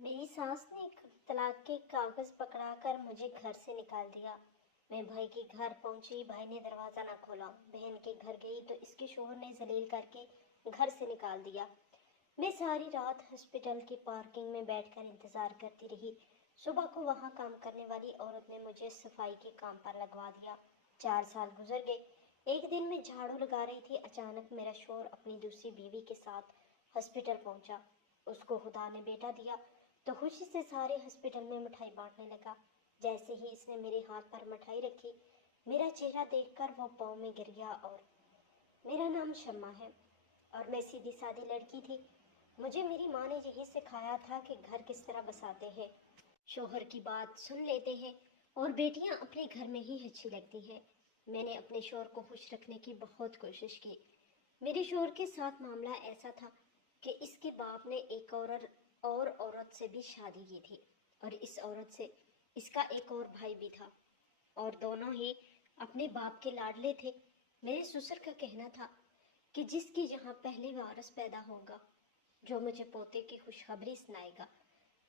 मेरी सास ने तलाक के कागज पकड़ाकर मुझे घर से निकाल दिया। मैं भाई के घर पहुंची, भाई ने दरवाजा ना खोला। बहन के घर गई तो इसके शोहर ने जलील करके घर से निकाल दिया। मैं सारी रात हॉस्पिटल की पार्किंग में बैठकर इंतजार करती रही। सुबह को वहां काम करने वाली औरत ने मुझे सफाई के काम पर लगवा दिया। 4 साल गुजर गए। एक दिन मैं झाड़ू लगा रही थी, अचानक मेरा शोहर अपनी दूसरी बीवी के साथ हॉस्पिटल पहुंचा। उसको खुदा ने बेटा दिया तो खुशी से सारे हॉस्पिटल में मिठाई बांटने लगा। जैसे ही इसने मेरे हाथ पर मिठाई रखी, मेरा चेहरा देखकर वो पाँव में गिर गया। और मेरा नाम शम्मा है और मैं सीधी सादी लड़की थी। मुझे मेरी माँ ने यही सिखाया था कि घर किस तरह बसाते हैं, शोहर की बात सुन लेते हैं और बेटियां अपने घर में ही अच्छी लगती हैं। मैंने अपने शोहर को खुश रखने की बहुत कोशिश की। मेरे शोहर के साथ मामला ऐसा था कि इसके बाप ने एक और औरत से भी शादी की थी और इस औरत से इसका एक और भाई भी था और दोनों ही अपने बाप के लाडले थे। मेरे ससुर का कहना था कि जिसकी जहाँ पहले वारस पैदा होगा, जो मुझे पोते की खुशखबरी सुनाएगा,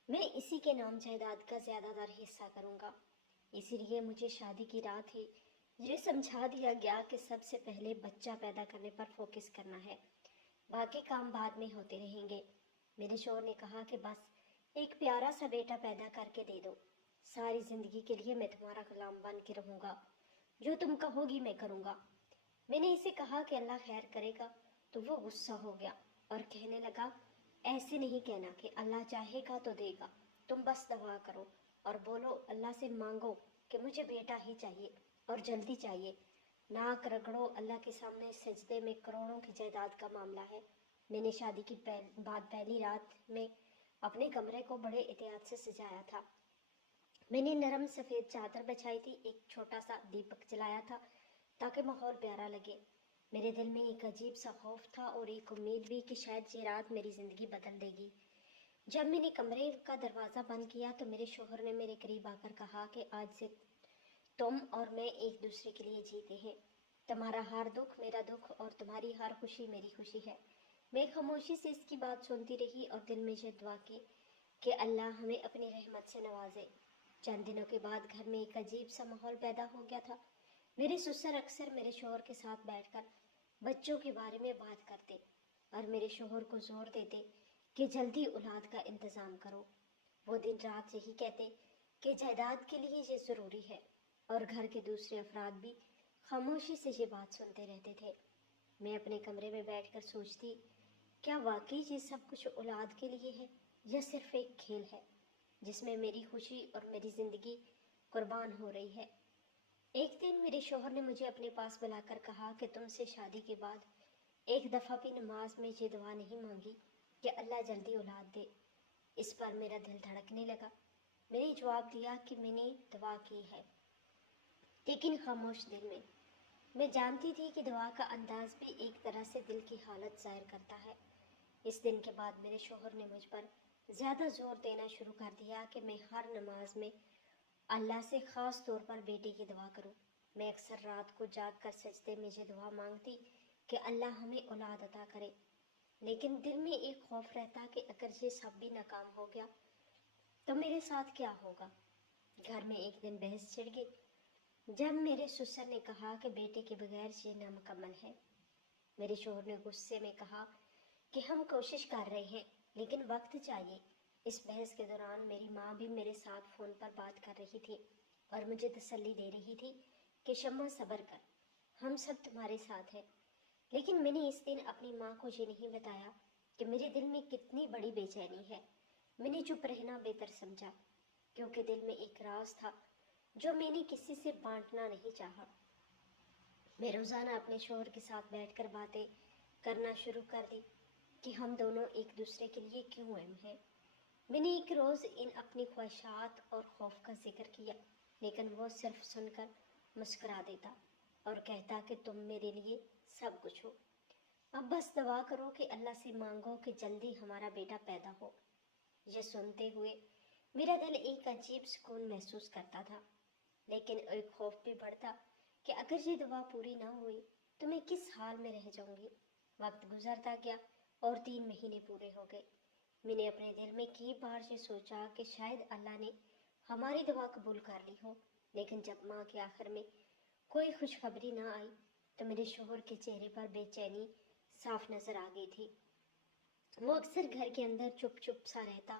मैं इसी के नाम जायदाद का ज्यादातर हिस्सा करूंगा। इसीलिए मुझे शादी की रात ही ये समझा दिया गया कि सबसे पहले बच्चा पैदा करने पर फोकस करना है, बाकी काम बाद में होते रहेंगे। मेरे शोहर ने कहा कि बस एक प्यारा सा बेटा पैदा करके दे दो, सारी जिंदगी के लिए मैं तुम्हारा गुलाम बन के रहूंगा, जो तुम कहोगी मैं करूंगा। मैंने इसे कहा कि अल्लाह खैर करेगा, तो वो गुस्सा हो गया और कहने लगा, ऐसे नहीं कहना कि अल्लाह चाहेगा तो देगा, तुम बस दुआ करो और बोलो, अल्लाह से मांगो कि मुझे बेटा ही चाहिए और जल्दी चाहिए। नाक रगड़ो, अल्लाह के सामने सजदे में करोड़ों की जायदाद का मामला है। मैंने शादी की बाद पहली रात में अपने कमरे को बड़े एहतियात से सजाया था। मैंने नरम सफ़ेद चादर बिछाई थी, एक छोटा सा दीपक जलाया था ताकि माहौल प्यारा लगे। मेरे दिल में एक अजीब सा खौफ था और एक उम्मीद भी कि शायद ये रात मेरी ज़िंदगी बदल देगी। जब मैंने कमरे का दरवाज़ा बंद किया तो मेरे शोहर ने मेरे करीब आकर कहा कि आज से तुम और मैं एक दूसरे के लिए जीते हैं। तुम्हारा हर दुख मेरा दुख और तुम्हारी हर खुशी मेरी खुशी है। मैं खामोशी से इसकी बात सुनती रही और दिल में ये दुआ की कि अल्लाह हमें अपनी रहमत से नवाजे। चंद दिनों के बाद घर में एक अजीब सा माहौल पैदा हो गया था। मेरे ससुर अक्सर मेरे शोहर के साथ बैठकर बच्चों के बारे में बात करते और मेरे शोहर को जोर देते कि जल्दी औलाद का इंतज़ाम करो। वो दिन रात यही कहते कि जायदाद के लिए ये ज़रूरी है और घर के दूसरे अफराद भी खामोशी से ये बात सुनते रहते थे। मैं अपने कमरे में बैठकर सोचती, क्या वाकई ये सब कुछ औलाद के लिए है या सिर्फ एक खेल है जिसमें मेरी खुशी और मेरी ज़िंदगी कुर्बान हो रही है। एक दिन मेरे शोहर ने मुझे अपने पास बुलाकर कहा कि तुमसे शादी के बाद एक दफ़ा भी नमाज में ये दुआ नहीं मांगी कि अल्लाह जल्दी औलाद दे। इस पर मेरा दिल धड़कने लगा। मैंने जवाब दिया कि मैंने दुआ की है, लेकिन खामोश दिल में। मैं जानती थी कि दुआ का अंदाज भी एक तरह से दिल की हालत जाहिर करता है। इस दिन के बाद मेरे शोहर ने मुझ पर ज़्यादा जोर देना शुरू कर दिया कि मैं हर नमाज में अल्लाह से ख़ास तौर पर बेटे की दुआ करूं। मैं अक्सर रात को जाग कर सजदे में ये दुआ मांगती कि अल्लाह हमें औलाद अता करे, लेकिन दिल में एक खौफ रहता कि अगर ये सब भी नाकाम हो गया तो मेरे साथ क्या होगा। घर में एक दिन बहस छिड़ गई जब मेरे ससुर ने कहा कि बेटे के बगैर ये नामुकम्मल है। मेरे शोहर ने गुस्से में कहा कि हम कोशिश कर रहे हैं लेकिन वक्त चाहिए। इस बहस के दौरान मेरी माँ भी मेरे साथ फ़ोन पर बात कर रही थी और मुझे तसल्ली दे रही थी कि शम्मा सब्र कर, हम सब तुम्हारे साथ हैं। लेकिन मैंने इस दिन अपनी माँ को ये नहीं बताया कि मेरे दिल में कितनी बड़ी बेचैनी है। मैंने चुप रहना बेहतर समझा क्योंकि दिल में एक राज था जो मैंने किसी से बांटना नहीं चाहा। मैं रोज़ाना अपने शोहर के साथ बैठकर बातें करना शुरू कर दी कि हम दोनों एक दूसरे के लिए क्यों अहम हैं। मैंने एक रोज़ इन अपनी ख्वाहिशात और खौफ का जिक्र किया, लेकिन वो सिर्फ सुनकर मुस्कुरा देता और कहता कि तुम मेरे लिए सब कुछ हो। अब बस दुआ करो कि अल्लाह से मांगो कि जल्दी हमारा बेटा पैदा हो। ये सुनते हुए मेरा दिल एक अजीब सुकून महसूस करता था, लेकिन एक खौफ भी बढ़ता कि अगर ये दुआ पूरी ना हुई तो मैं किस हाल में रह जाऊंगी। वक्त गुजरता गया और 3 महीने पूरे हो गए। میں نے اپنے دل میں کئی بار یہ سوچا کہ شاید اللہ نے ہماری دعا قبول کر لی ہو، لیکن جب ماں کے آخر میں کوئی خوشخبری نہ آئی تو میرے شوہر کے چہرے پر بے چینی صاف نظر آ گئی تھی۔ وہ اکثر گھر کے اندر چپ چپ سا رہتا،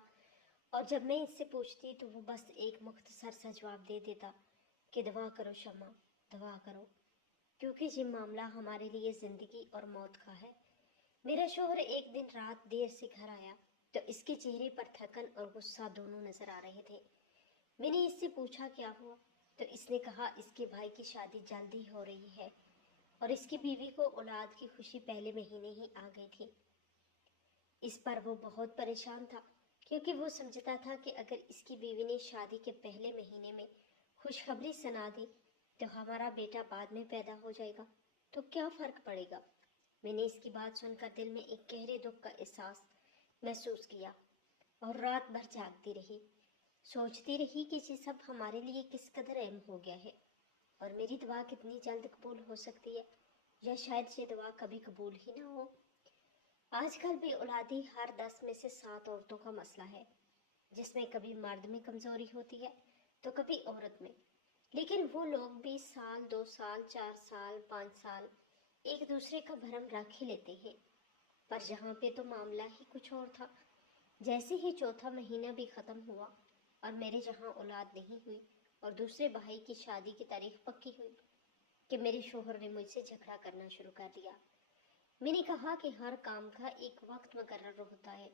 اور جب میں اس سے پوچھتی تو وہ بس ایک مختصر سا جواب دے دیتا کہ دعا کرو شمع، دعا کرو، کیونکہ یہ معاملہ ہمارے لیے زندگی اور موت کا ہے۔ میرا شوہر ایک دن رات دیر سے گھر آیا تو اس کے چہرے پر تھکن اور غصہ دونوں نظر آ رہے تھے۔ میں نے اس سے پوچھا کیا ہوا تو اس نے کہا اس کے بھائی کی شادی جلدی ہو رہی ہے اور اس کی بیوی کو اولاد کی خوشی پہلے مہینے ہی آ گئی تھی۔ اس پر وہ بہت پریشان تھا، کیونکہ وہ سمجھتا تھا کہ اگر اس کی بیوی نے شادی کے پہلے مہینے میں خوشخبری سنا دی تو ہمارا بیٹا بعد میں پیدا ہو جائے گا تو کیا فرق پڑے گا۔ میں نے اس کی بات سن کر دل میں ایک گہرے دکھ کا احساس محسوس کیا اور رات بھر جاگتی رہی، سوچتی رہی کہ یہ سب ہمارے لیے کس قدر اہم ہو گیا ہے اور میری دعا کتنی جلد قبول ہو سکتی ہے، یا شاید یہ دعا کبھی قبول ہی نہ ہو۔ آج کل بے اولادی ہر 10 میں سے 7 عورتوں کا مسئلہ ہے، جس میں کبھی مرد میں کمزوری ہوتی ہے تو کبھی عورت میں، لیکن وہ لوگ بھی سال 2 سال 4 سال 5 سال ایک دوسرے کا بھرم رکھ ہی لیتے ہیں۔ پر یہاں پہ تو معاملہ ہی کچھ اور تھا۔ جیسے ہی چوتھا مہینہ بھی ختم ہوا اور میرے یہاں اولاد نہیں ہوئی اور دوسرے بھائی کی شادی کی تاریخ پکی ہوئی کہ میرے شوہر نے مجھ سے جھگڑا کرنا شروع کر دیا۔ میں نے کہا کہ ہر کام کا ایک وقت مقرر ہوتا ہے،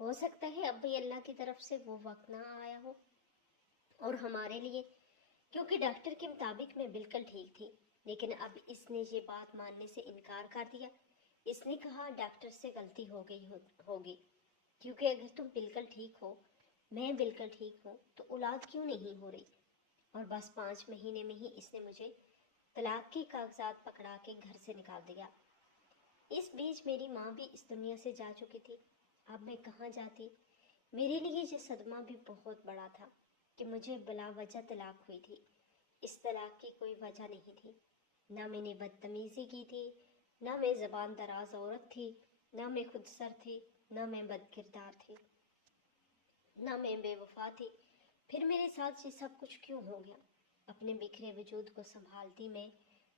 ہو سکتا ہے اب بھی اللہ کی طرف سے وہ وقت نہ آیا ہو، اور ہمارے لیے، کیونکہ ڈاکٹر کے مطابق میں بالکل ٹھیک تھی، لیکن اب اس نے یہ بات ماننے سے انکار کر دیا۔ اس نے کہا ڈاکٹر سے غلطی ہو گئی ہوگی، کیونکہ اگر تم بالکل ٹھیک ہو، میں بالکل ٹھیک ہوں، تو اولاد کیوں نہیں ہو رہی۔ اور بس 5 مہینے میں ہی اس نے مجھے طلاق کے کاغذات پکڑا کے گھر سے نکال دیا۔ اس بیچ میری ماں بھی اس دنیا سے جا چکی تھی۔ اب میں کہاں جاتی؟ میرے لیے یہ صدمہ بھی بہت بڑا تھا کہ مجھے بلا وجہ طلاق ہوئی تھی۔ اس طلاق کی کوئی وجہ نہیں تھی، نہ میں نے بدتمیزی کی تھی، نہ میں زبان دراز عورت تھی، نہ میں خود سر تھی، نہ میں بد کردار تھی، نہ میں بے وفا تھی۔ پھر میرے ساتھ یہ سب کچھ کیوں ہو گیا؟ اپنے بکھرے وجود کو سنبھالتی میں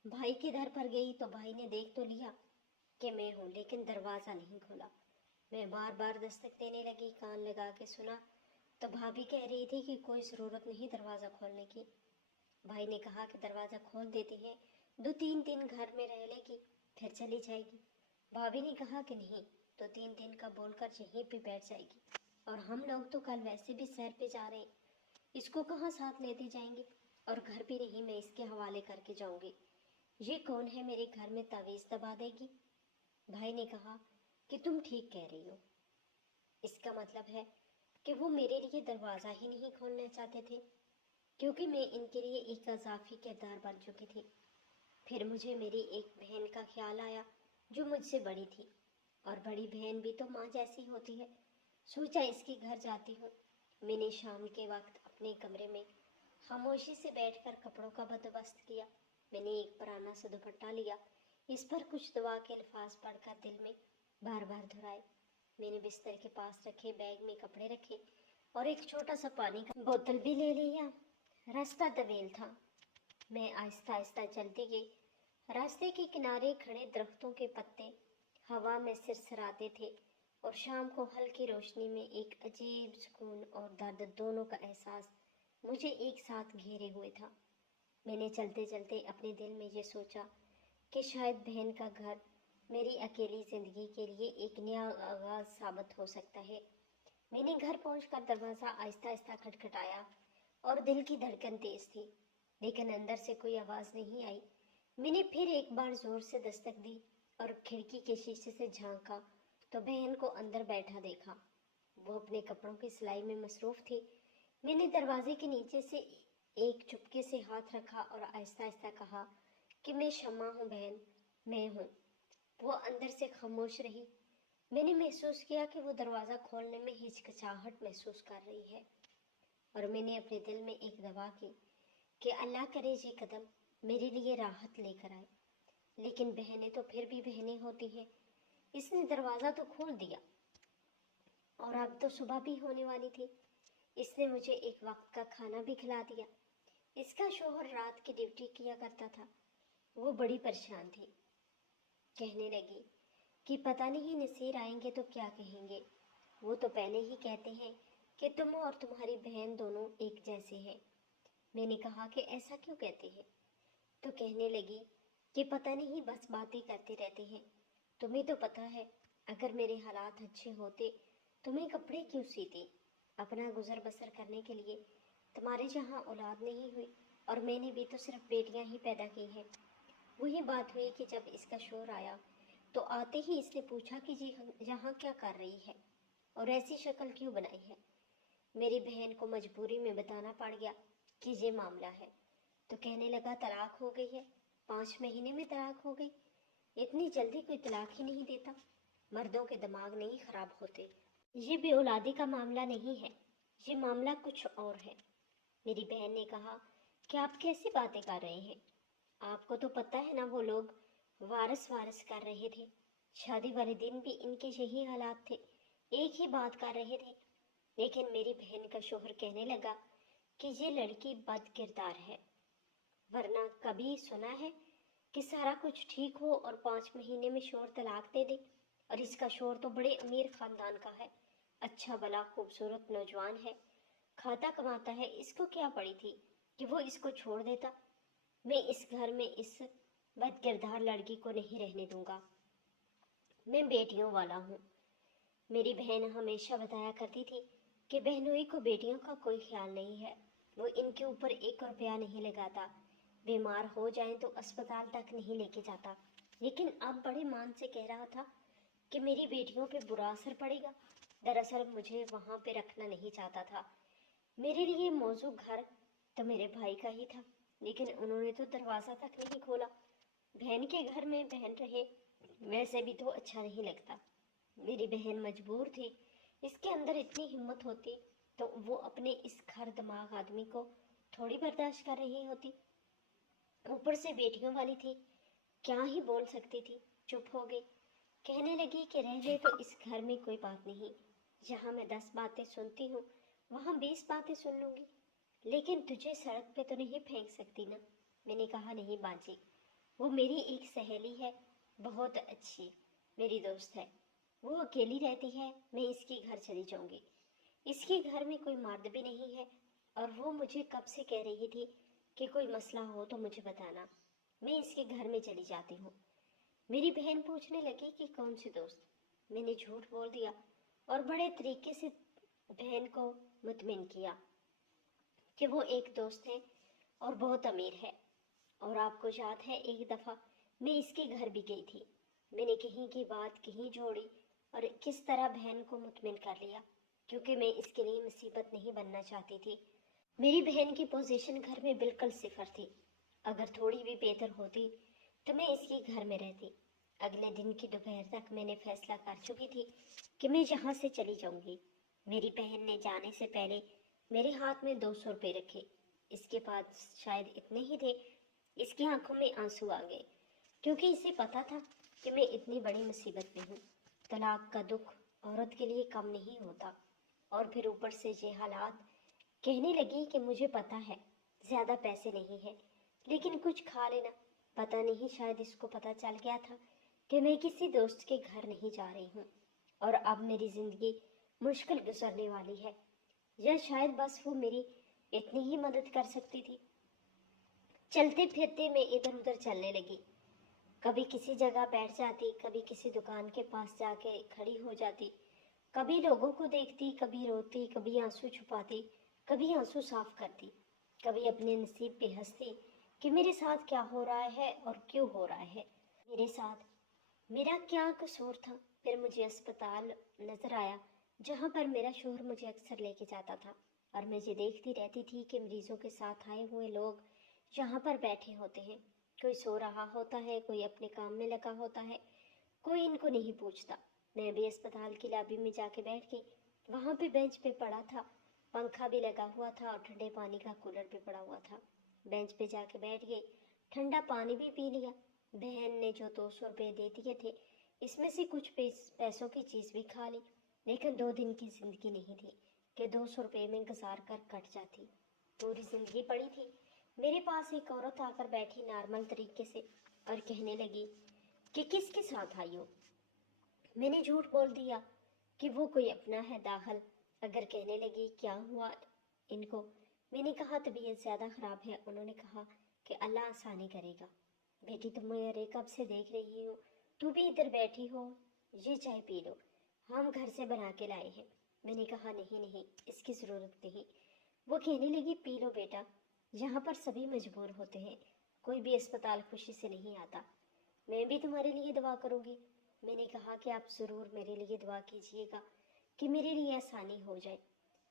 بھائی کے در پر گئی تو بھائی نے دیکھ تو لیا کہ میں ہوں، لیکن دروازہ نہیں کھولا۔ میں بار بار دستک دینے لگی، کان لگا کے سنا تو بھابھی کہہ رہی تھی کہ کوئی ضرورت نہیں دروازہ کھولنے کی۔ بھائی نے کہا کہ دروازہ کھول دیتے ہیں، 2-3 دن گھر میں رہ لے گی پھر چلی جائے گی۔ بھابھی نے کہا کہ نہیں، تو 3 دن کا بول کر یہیں پہ بیٹھ جائے گی، اور ہم لوگ تو کل ویسے بھی سیر پہ جا رہے ہیں، اس کو کہاں ساتھ لیتے جائیں گے، اور گھر بھی نہیں میں اس کے حوالے کر کے جاؤں گی۔ یہ کون ہے میرے گھر میں تعویذ دبا دے گی؟ بھائی نے کہا کہ تم ٹھیک کہہ رہی ہو۔ اس کا مطلب ہے کہ وہ میرے لیے دروازہ ہی نہیں کھولنا چاہتے تھے، کیونکہ میں ان کے لیے ایک اضافی کردار بن چکی تھی۔ پھر مجھے میری ایک بہن کا خیال آیا جو مجھ سے بڑی تھی، اور بڑی بہن بھی تو ماں جیسی ہوتی ہے۔ سوچا اس کے گھر جاتی ہوں۔ میں نے شام کے وقت اپنے کمرے میں خاموشی سے بیٹھ کر کپڑوں کا بندوبست کیا۔ میں نے ایک پرانا سا دوپٹہ لیا، اس پر کچھ دعا کے الفاظ پڑھ کر دل میں بار بار دہرائے۔ میں نے بستر کے پاس رکھے بیگ میں کپڑے رکھے اور ایک چھوٹا سا پانی کا بوتل بھی لے لیا۔ راستہ طویل تھا، میں آہستہ آہستہ چلتی گئی۔ راستے کے کنارے کھڑے درختوں کے پتے ہوا میں سرسراتے تھے، اور شام کو ہلکی روشنی میں ایک عجیب سکون اور درد دونوں کا احساس مجھے ایک ساتھ گھیرے ہوئے تھا۔ میں نے چلتے چلتے اپنے دل میں یہ سوچا کہ شاید بہن کا گھر میری اکیلی زندگی کے لیے ایک نیا آغاز ثابت ہو سکتا ہے۔ میں نے گھر پہنچ کر دروازہ آہستہ آہستہ کھٹکھٹایا، اور دل کی دھڑکن تیز تھی، لیکن اندر سے کوئی آواز نہیں آئی۔ میں نے پھر ایک بار زور سے دستک دی اور کھڑکی کے شیشے سے جھانکا تو بہن کو اندر بیٹھا دیکھا۔ وہ اپنے کپڑوں کی سلائی میں مصروف تھی۔ میں نے دروازے کے نیچے سے ایک چپکے سے ہاتھ رکھا اور آہستہ آہستہ کہا کہ میں شمع ہوں بہن، میں ہوں۔ وہ اندر سے خاموش رہی۔ میں نے محسوس کیا کہ وہ دروازہ کھولنے میں ہچکچاہٹ محسوس کر رہی ہے، اور میں نے اپنے دل میں ایک دعا کی کہ اللہ کرے یہ قدم میرے لیے راحت لے کر آئے۔ لیکن بہنیں تو پھر بھی بہنیں ہوتی ہیں۔ اس نے دروازہ تو کھول دیا और अब तो सुबह भी होने वाली थी। इसने मुझे एक वक्त का खाना भी खिला दिया। इसका शौहर रात की ड्यूटी किया करता था। वो बड़ी परेशान थी। कहने लगी कि पता नहीं नसीर आएंगे तो क्या कहेंगे। वो तो पहले ही कहते हैं कि तुम और तुम्हारी बहन दोनों एक जैसे हैं। मैंने कहा कि ऐसा क्यों कहते हैं? तो कहने लगी कि पता नहीं बस बातें करते रहते हैं। तुम्हें तो पता है, अगर मेरे हालात अच्छे होते तो मैं कपड़े क्यों सीती? अपना गुजर बसर करने के लिए। तुम्हारे जहाँ औलाद नहीं हुई और मैंने भी तो सिर्फ बेटियां ही पैदा की हैं। वही बात हुई कि जब इसका शोर आया तो आते ही इसने पूछा कि जी यहाँ क्या कर रही है और ऐसी शक्ल क्यों बनाई है। मेरी बहन को मजबूरी में बताना पड़ गया कि ये मामला है। तो कहने लगा तलाक हो गई है, 5 महीने में तलाक हो गई। इतनी जल्दी कोई तलाक ही नहीं देता। मर्दों के दिमाग नहीं खराब होते। ये बेऔलादी का मामला नहीं है, ये मामला कुछ और है। मेरी बहन ने कहा कि आप कैसी बातें कर रहे हैं? आपको तो पता है ना, वो लोग वारस वारस कर रहे थे। शादी वाले दिन भी इनके यही हालात थे, एक ही बात कर रहे थे। लेकिन मेरी बहन का शोहर कहने लगा कि ये लड़की बद किरदार है। वरना कभी सुना है कि सारा कुछ ठीक हो और 5 महीने में शोहर तलाक दे दे? और इसका शोहर तो बड़े अमीर खानदान का है, अच्छा भला खूबसूरत नौजवान है, खाता कमाता है। इसको क्या पड़ी थी कि वो इसको छोड़ देता? मैं इस घर में इस बदकिरदार लड़की को नहीं रहने दूंगा। मैं बेटियों वाला हूँ। मेरी बहन हमेशा बताया करती थी कि बहनोई को बेटियों का कोई ख्याल नहीं है। वो इनके ऊपर 1 रुपया नहीं लगाता। बीमार हो जाएं तो अस्पताल तक नहीं लेके जाता। लेकिन अब बड़े मान से कह रहा था कि मेरी बेटियों पे बुरा असर पड़ेगा। दरअसल मुझे वहाँ पे रखना नहीं चाहता था। मेरे लिए मौजू घर तो मेरे भाई का ही था, लेकिन उन्होंने तो दरवाज़ा तक नहीं खोला। बहन के घर में बहन रहे, वैसे भी तो अच्छा नहीं लगता। मेरी बहन मजबूर थी। इसके अंदर इतनी हिम्मत होती तो वो अपने इस खर दिमाग आदमी को थोड़ी बर्दाश्त कर रही होती। ऊपर से बेटियों वाली थी, क्या ही बोल सकती थी। चुप हो गई। कहने लगी कि रह ले तो इस घर में कोई बात नहीं। जहाँ मैं 10 बातें सुनती हूँ वहाँ 20 बातें सुन लूँगी, लेकिन तुझे सड़क पे तो नहीं फेंक सकती ना। मैंने कहा नहीं बाजी, वो मेरी एक सहेली है, बहुत अच्छी मेरी दोस्त है। वो अकेली रहती है, मैं इसके घर चली जाऊंगी। इसके घर में कोई मर्द भी नहीं है और वो मुझे कब से कह रही थी कि कोई मसला हो तो मुझे बताना, मैं इसके घर में चली जाती हूँ। मेरी बहन पूछने लगी कि कौन सी दोस्त? मैंने झूठ बोल दिया और बड़े तरीके से बहन को मुतमिन किया कि वो एक दोस्त है और बहुत अमीर है। और आपको याद है एक दफ़ा मैं इसके घर भी गई थी। मैंने कहीं की बात कहीं जोड़ी और किस तरह बहन को मुतमिन कर लिया, क्योंकि मैं इसके लिए मुसीबत नहीं बनना चाहती थी। मेरी बहन की पोजीशन घर में बिल्कुल सिफर थी। अगर थोड़ी भी बेहतर होती तो मैं इसके घर में रहती। अगले दिन की दोपहर तक मैंने फैसला कर चुकी थी कि मैं यहाँ से चली जाऊँगी। मेरी बहन ने जाने से पहले मेरे हाथ में 200 रुपये रखे। इसके पास शायद इतने ही थे। इसकी आंखों में आंसू आ गए, क्योंकि इसे पता था कि मैं इतनी बड़ी मुसीबत में हूँ। तलाक का दुख औरत के लिए कम नहीं होता। और फिर ऊपर से ये हालात। कहने लगी कि मुझे पता है ज़्यादा पैसे नहीं है, लेकिन कुछ खा लेना। पता नहीं, शायद इसको पता चल गया था कि मैं किसी दोस्त के घर नहीं जा रही हूँ और अब मेरी ज़िंदगी मुश्किल गुजरने वाली है, या शायद बस वो मेरी इतनी ही मदद कर सकती थी। चलते फिरते मैं इधर उधर चलने लगी। कभी किसी जगह बैठ जाती, कभी किसी दुकान के पास जाके खड़ी हो जाती, कभी लोगों को देखती, कभी रोती, कभी आंसू छुपाती, कभी आंसू साफ करती, कभी अपने नसीब पे हंसती कि मेरे साथ क्या हो रहा है और क्यों हो रहा है मेरे साथ, मेरा क्या कसूर था। फिर मुझे अस्पताल नजर आया जहाँ पर मेरा शोहर मुझे अक्सर लेके जाता था, और मैं ये देखती रहती थी कि मरीजों के साथ आए हुए लोग यहाँ पर बैठे होते हैं। कोई सो रहा होता है, कोई अपने काम में लगा होता है, कोई इनको नहीं पूछता। मैं भी अस्पताल की लॉबी में जाके बैठ गई। वहाँ पे बेंच पे पड़ा था, पंखा भी लगा हुआ था और ठंडे पानी का कूलर भी पड़ा हुआ था। बेंच पे जाके बैठ गई, ठंडा पानी भी पी लिया। बहन ने जो 200 रुपये दे दिए थे, इसमें से कुछ पैसों की चीज़ भी खा ली। लेकिन 2 दिन की जिंदगी नहीं थी कि 200 रुपये में गुजार कर कट जाती। पूरी जिंदगी पड़ी थी। मेरे पास एक औरत आकर बैठी नॉर्मल तरीके से और कहने लगी कि किसके साथ आई हो। मैंने झूठ बोल दिया कि वो कोई अपना है दाखिल। अगर कहने लगी क्या हुआ इनको। मैंने कहा तबीयत ज़्यादा ख़राब है। उन्होंने कहा कि अल्लाह आसानी करेगा। बेटी तुम मेरे कब से देख रही हो, तू भी इधर बैठी हो, ये चाय पी लो, हम घर से बना के लाए हैं। मैंने कहा नहीं नहीं, इसकी ज़रूरत नहीं। वो कहने लगी पी लो बेटा, यहाँ पर सभी मजबूर होते हैं, कोई भी अस्पताल खुशी से नहीं आता। मैं भी तुम्हारे लिए दुआ करूँगी। मैंने कहा कि आप ज़रूर मेरे लिए दुआ कीजिएगा कि मेरे लिए आसानी हो जाए।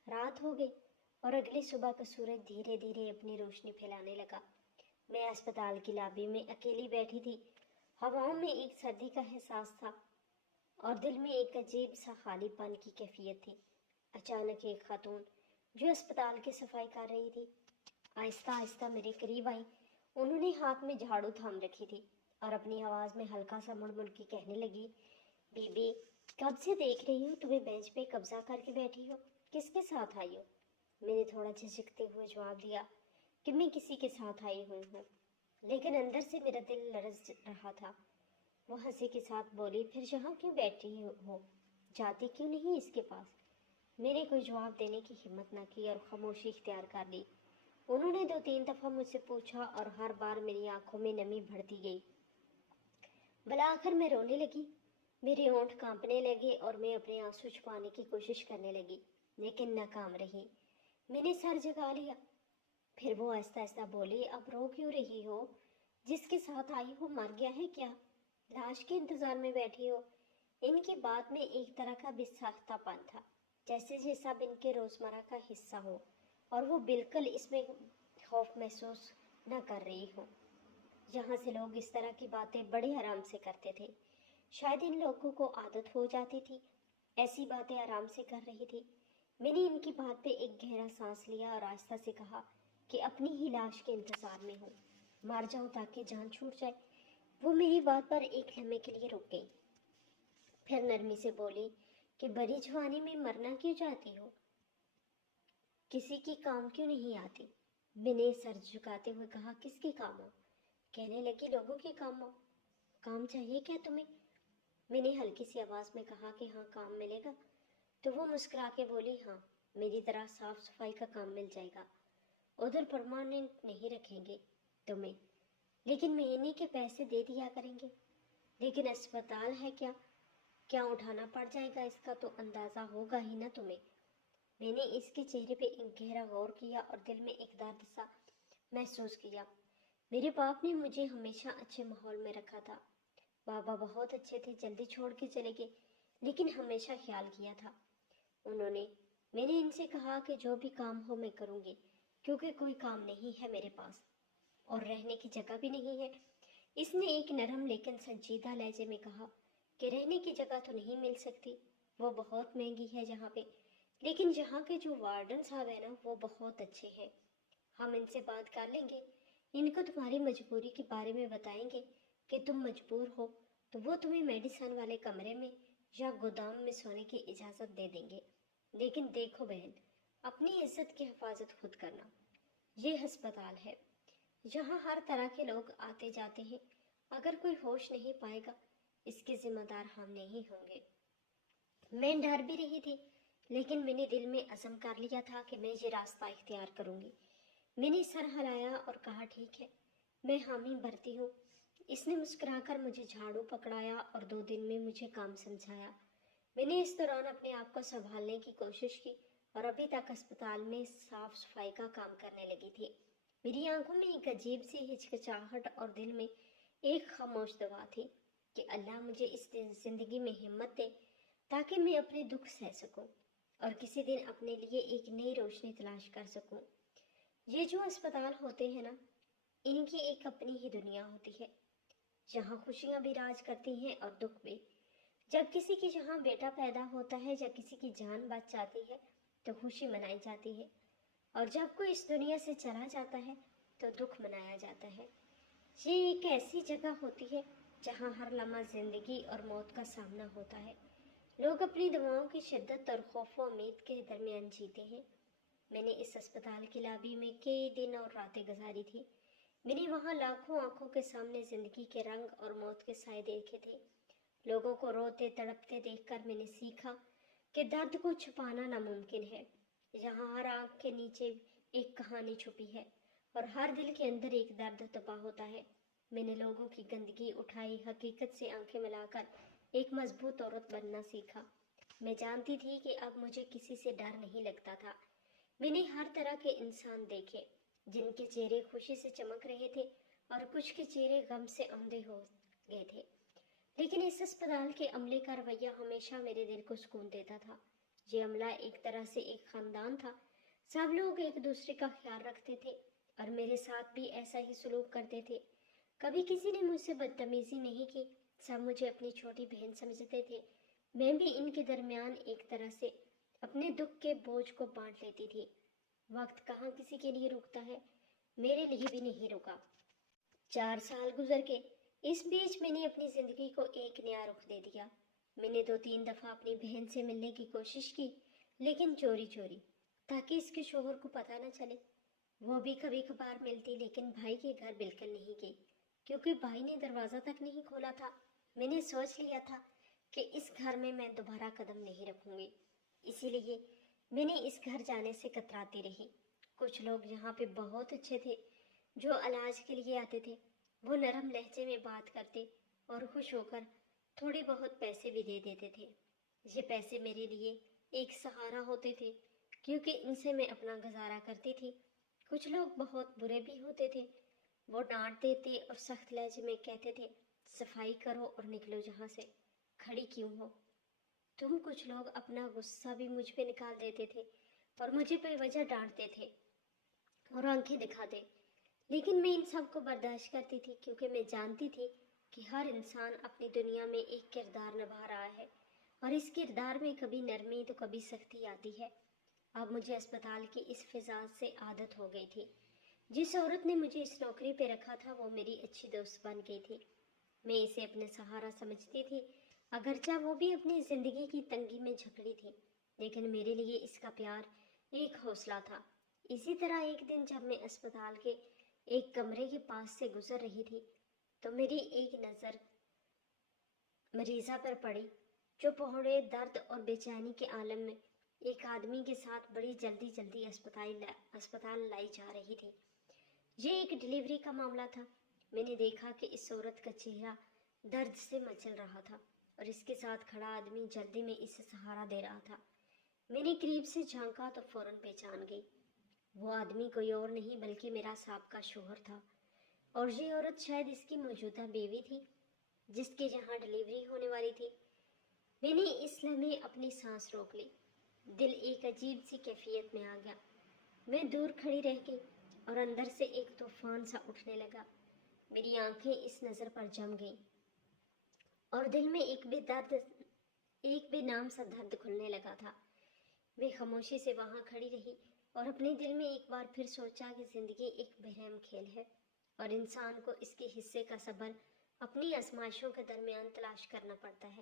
रात हो गई और अगली सुबह का सूरज धीरे धीरे अपनी रोशनी फैलाने लगा। मैं अस्पताल की लॉबी में अकेली बैठी थी। हवाओं में एक सर्दी का एहसास था और दिल में एक अजीब सा खालीपन की कैफियत थी। अचानक एक खातून जो अस्पताल की सफाई कर रही थी आहिस्ता आहिस्ता मेरे करीब आई। उन्होंने हाथ में झाड़ू थाम रखी थी और अपनी आवाज़ में हल्का सा मुड़ मुड़ के कहने लगी, बीबी कब से देख रही हूँ तुम्हें बेंच पे कब्जा करके बैठी हो, किसके साथ आई हो। मैंने थोड़ा झिझकते हुए जवाब दिया कि मैं किसी के साथ आई हुई हूँ, लेकिन अंदर से मेरा दिल लरज रहा था। वो हंसी के साथ बोली, फिर यहाँ क्यों बैठी हो, जाती क्यों नहीं इसके पास। मैंने कोई जवाब देने की हिम्मत न की और खामोशी इख्तियार कर ली। उन्होंने 2-3 दफ़ा मुझसे पूछा और हर बार मेरी आंखों में नमी भरती गई। भला आखिर मैं रोने लगी। मेरे होंठ कांपने लगे और मैं अपने आंसू छुपाने की कोशिश करने लगी, लेकिन नाकाम रही। मैंने सर झुका लिया। फिर वो आहिस्ता आहिस्ता बोली, अब रो क्यों रही हो, जिसके साथ आई हो मर गया है क्या, लाश के इंतजार में बैठी हो। इनकी बात में एक तरह का बेसाख्तापन था, जैसे ये सब इनके रोजमर्रा का हिस्सा हो और वो बिल्कुल इसमें खौफ महसूस न कर रही हो। यहाँ से लोग इस तरह की बातें बड़े आराम से करते थे। शायद इन लोगों को आदत हो जाती थी, ऐसी बातें आराम से कर रही थी। मैंने इनकी बात पे एक गहरा सांस लिया और आहिस्ता से कहा कि अपनी ही लाश के इंतजार में हूँ, मर जाऊँ ताकि जान छूट जाए। वो मेरी बात पर एक लम्हे के लिए रुक गई, फिर नरमी से बोली कि बड़ी जवानी में मरना क्यों चाहती हो, किसी की काम क्यों नहीं आती। मैंने सर झुकाते हुए कहा, किसके काम हो। कहने लगी, लोगों के काम हो। काम चाहिए क्या तुम्हें। मैंने हल्की सी आवाज़ में कहा कि हाँ काम मिलेगा। तो वो मुस्कुरा के बोली, हाँ मेरी तरह साफ सफाई का काम मिल जाएगा, उधर परमानेंट नहीं रखेंगे तुम्हें, लेकिन महीने के पैसे दे दिया करेंगे। लेकिन अस्पताल है क्या, क्या उठाना पड़ जाएगा, इसका तो अंदाज़ा होगा ही ना तुम्हें। मैंने इसके चेहरे पे एक गहरा गौर किया और दिल में एक दर्द सा महसूस किया। मेरे बाप ने मुझे हमेशा अच्छे माहौल में रखा था। बाबा बहुत अच्छे थे, जल्दी छोड़ के चले गए, लेकिन हमेशा ख्याल किया था उन्होंने। मैंने इनसे कहा कि जो भी काम हो मैं करूँगी, क्योंकि कोई काम नहीं है मेरे पास और रहने की जगह भी नहीं है। इसने एक नरम लेकिन संजीदा लहजे में कहा कि रहने की जगह तो नहीं मिल सकती, वो बहुत महंगी है यहाँ पे, लेकिन यहाँ के जो वार्डन साहब हैं ना वो बहुत अच्छे हैं, हम इनसे बात कर लेंगे, इनको तुम्हारी मजबूरी के बारे में बताएंगे कि तुम मजबूर हो, तो वो तुम्हें मेडिसन वाले कमरे में या गोदाम में सोने की इजाज़त दे देंगे। लेकिन देखो बहन, अपनी इज्जत की हिफाजत खुद करना। ये अस्पताल है, यहाँ हर तरह के लोग आते जाते हैं, अगर कोई होश नहीं पाएगा इसके जिम्मेदार हम नहीं होंगे। मैं डर भी रही थी, लेकिन मैंने दिल में अज़म कर लिया था कि मैं ये रास्ता इख्तियार करूँगी। मैंने सर हिलाया और कहा, ठीक है, मैं हामी भरती हूँ। इसने मुस्कुराकर मुझे झाड़ू पकड़ाया और 2 दिन में मुझे काम समझाया। मैंने इस दौरान अपने आप को संभालने की कोशिश की और अभी तक अस्पताल में साफ सफाई का काम करने लगी थी। मेरी आंखों में एक अजीब सी हिचकिचाहट और दिल में एक खामोश दुआ थी कि अल्लाह मुझे इस जिंदगी में हिम्मत दे ताकि मैं अपने दुख सह सकूं और किसी दिन अपने लिए एक नई रोशनी तलाश कर सकूं। ये जो अस्पताल होते हैं ना, इनकी एक अपनी ही दुनिया होती है, जहाँ खुशियाँ भी राज करती हैं और दुख भी। जब किसी के यहाँ बेटा पैदा होता है या किसी की जान बच जाती है तो खुशी मनाई जाती है, और जब कोई इस दुनिया से चला जाता है तो दुख मनाया जाता है। ये एक ऐसी जगह होती है जहाँ हर लम्हा जिंदगी और मौत का सामना होता है। لوگ اپنی دواؤں کی شدت اور خوف و امید کے درمیان جیتے ہیں۔ میں نے اس اسپتال کی لابی میں کئی دن اور راتیں گزاری تھی۔ میں نے وہاں لاکھوں آنکھوں کے سامنے زندگی کے رنگ اور موت کے سائے دیکھے تھے۔ لوگوں کو روتے تڑپتے دیکھ کر میں نے سیکھا کہ درد کو چھپانا ناممکن ہے۔ یہاں ہر آنکھ کے نیچے ایک کہانی چھپی ہے اور ہر دل کے اندر ایک درد دبا ہوتا ہے۔ میں نے لوگوں کی گندگی اٹھائی، حقیقت سے آنکھیں ملا کر ایک مضبوط عورت بننا سیکھا۔ میں جانتی تھی کہ اب مجھے کسی سے ڈر نہیں لگتا تھا۔ میں نے ہر طرح کے انسان دیکھے، جن کے چہرے خوشی سے چمک رہے تھے اور کچھ کے چہرے غم سے اندھے ہو گئے تھے۔ لیکن اس اسپتال کے عملے کا رویہ ہمیشہ میرے دل کو سکون دیتا تھا۔ یہ عملہ ایک طرح سے ایک خاندان تھا۔ سب لوگ ایک دوسرے کا خیال رکھتے تھے اور میرے ساتھ بھی ایسا ہی سلوک کرتے تھے۔ کبھی کسی نے مجھ سے بدتمیزی نہیں کی، سب مجھے اپنی چھوٹی بہن سمجھتے تھے۔ میں بھی ان کے درمیان ایک طرح سے اپنے دکھ کے بوجھ کو بانٹ لیتی تھی۔ وقت کہاں کسی کے لیے رکتا ہے، میرے لیے بھی نہیں رکا۔ 4 سال گزر گئے۔ اس بیچ میں نے اپنی زندگی کو ایک نیا رخ دے دیا۔ میں نے 2-3 دفعہ اپنی بہن سے ملنے کی کوشش کی، لیکن چوری چوری، تاکہ اس کے شوہر کو پتہ نہ چلے۔ وہ بھی کبھی کبھار ملتی، لیکن بھائی کے گھر بالکل نہیں گئی، کیونکہ بھائی نے دروازہ تک نہیں کھولا تھا۔ میں نے سوچ لیا تھا کہ اس گھر میں دوبارہ قدم نہیں رکھوں گی، اسی لیے میں نے اس گھر جانے سے کتراتی رہی۔ کچھ لوگ یہاں پہ بہت اچھے تھے جو علاج کے لیے آتے تھے۔ وہ نرم لہجے میں بات کرتے اور خوش ہو کر تھوڑے بہت پیسے بھی دے دیتے تھے۔ یہ پیسے میرے لیے ایک سہارا ہوتے تھے، کیونکہ ان سے میں اپنا گزارا کرتی تھی۔ کچھ لوگ بہت برے بھی ہوتے تھے۔ وہ ڈانٹ دیتے اور سخت لہجے میں کہتے تھے، صفائی کرو اور نکلو یہاں سے، کھڑی کیوں ہو تم۔ کچھ لوگ اپنا غصہ بھی مجھ پہ نکال دیتے تھے اور مجھے بے وجہ ڈانٹتے تھے اور آنکھیں دکھاتے، لیکن میں ان سب کو برداشت کرتی تھی، کیونکہ میں جانتی تھی کہ ہر انسان اپنی دنیا میں ایک کردار نبھا رہا ہے اور اس کردار میں کبھی نرمی تو کبھی سختی آتی ہے۔ اب مجھے اسپتال کی اس فضا سے عادت ہو گئی تھی۔ جس عورت نے مجھے اس نوکری پہ رکھا تھا وہ میری اچھی دوست بن گئی تھی۔ میں اسے اپنا سہارا سمجھتی تھی، اگرچہ وہ بھی اپنی زندگی کی تنگی میں جھکڑی تھی، لیکن میرے لیے اس کا پیار ایک حوصلہ تھا۔ اسی طرح ایک دن جب میں اسپتال کے ایک کمرے کے پاس سے گزر رہی تھی تو میری ایک نظر مریضہ پر پڑی، جو پہاڑے درد اور بے چینی کے عالم میں ایک آدمی کے ساتھ بڑی جلدی اسپتال لائی جا رہی تھی۔ یہ ایک ڈیلیوری کا معاملہ تھا۔ میں نے دیکھا کہ اس عورت کا چہرہ درد سے مچل رہا تھا اور اس کے ساتھ کھڑا آدمی جلدی میں اسے سہارا دے رہا تھا۔ میں نے قریب سے جھانکا تو فوراً پہچان گئی۔ وہ آدمی کوئی اور نہیں بلکہ میرا سابقہ شوہر تھا، اور یہ عورت شاید اس کی موجودہ بیوی تھی جس کے یہاں ڈیلیوری ہونے والی تھی۔ میں نے اس لمحے اپنی سانس روک لی۔ دل ایک عجیب سی کیفیت میں آ گیا۔ میں دور کھڑی رہ گئی اور اندر سے ایک طوفان سا اٹھنے لگا۔ میری آنکھیں اس نظر پر جم گئیں اور دل میں ایک بے نام سا درد کھلنے لگا تھا۔ میں خاموشی سے وہاں کھڑی رہی اور اپنے دل میں ایک بار پھر سوچا کہ زندگی ایک برہم کھیل ہے اور انسان کو اس کے حصے کا صبر اپنی آزمائشوں کے درمیان تلاش کرنا پڑتا ہے۔